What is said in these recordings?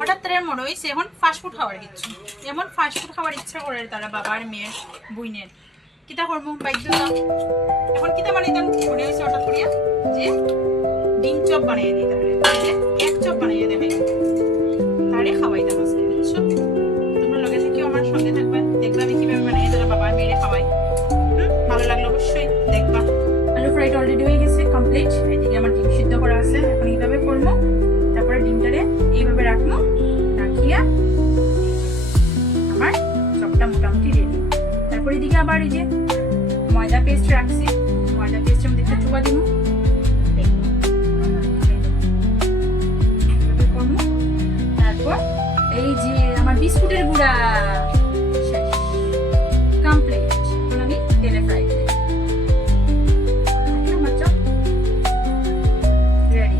হঠাৎ তাদের মনে হয়েছে এখন ফাস্টফুড খাওয়ার ইচ্ছা, এমন ফাস্টফুড খাওয়ার ইচ্ছা করে তারা বাবার মেয়ের বইনের কিতা করবো বাইক দাও এখন কিতা বানাইতাম মনে হয়েছে হঠাৎ করিয়া যে ডিম চপ বানিয়ে দিতে পারে, যে এক চপ বানিয়ে দেবে তারে খাওয়াইতাম আজকে, বুঝছো? তোমরা লগে থেকে আমার সঙ্গে থাকবে, দেখবে আমি কিভাবে বানিয়ে তারা বাবার মেয়েরে খাওয়াই। ভালো লাগলো অবশ্যই দেখবা। আলু ফ্রাইড অলরেডি হয়ে গেছে, কমপ্লিট। এদিকে আমার ডিম সিদ্ধ করা আছে, এখন এইভাবে করবো, তারপরে ডিমটারে এইভাবে রাখবো, রাখিয়া আমার চপটা মোটামুটি রেডি। তারপর এদিকে আবার এই যে ময়দা পেস্ট রাখছি, ময়দা পেস্টের মধ্যে একটু চুপা দিব, তারপর এই যে আমার বিস্কুটের গুঁড়া শেষ, কমপ্লিট। এখন আমি তেলে ফ্রাই করি, আমার চপ রেডি।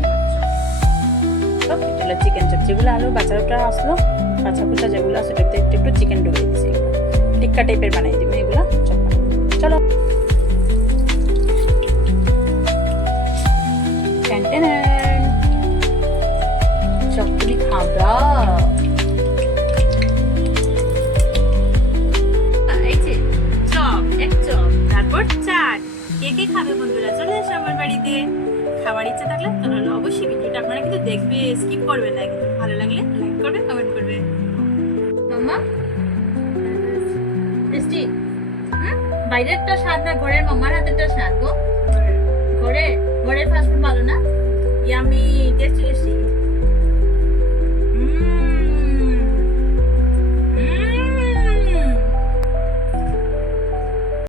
এটা হলো চিকেন চপ, যেগুলো আলু বাচ্চাটা আসলো বাচ্চা কুচা যেগুলো আছে সেটাতে একটু একটু চিকেন ঢুকিয়ে দিচ্ছি, টিক্কা টাইপের বানিয়ে দিব এগুলো চপ। চলো চপ তুমি খাবা, এই যে চপ, এক চপ, তারপর চাট। কে কে খাবে বন্ধুরা চলে এসো আমার বাড়িতে। খাবার ইচ্ছা থাকলে তাহলে অবশ্যই ভিডিওটা আপনারা কিন্তু দেখবে, স্কিপ করবে না, কিন্তু ভালো লাগলে লাইক করবে, কমেন্ট করবে। মাম্মা টেস্টি, বাইরেরটা স্বাদ না ঘরের মাম্মার হাতেরটা স্বাদ গো, ঘরের ফাস্টফুড ভালো না, ইয়ামি টেস্টি টেস্টি।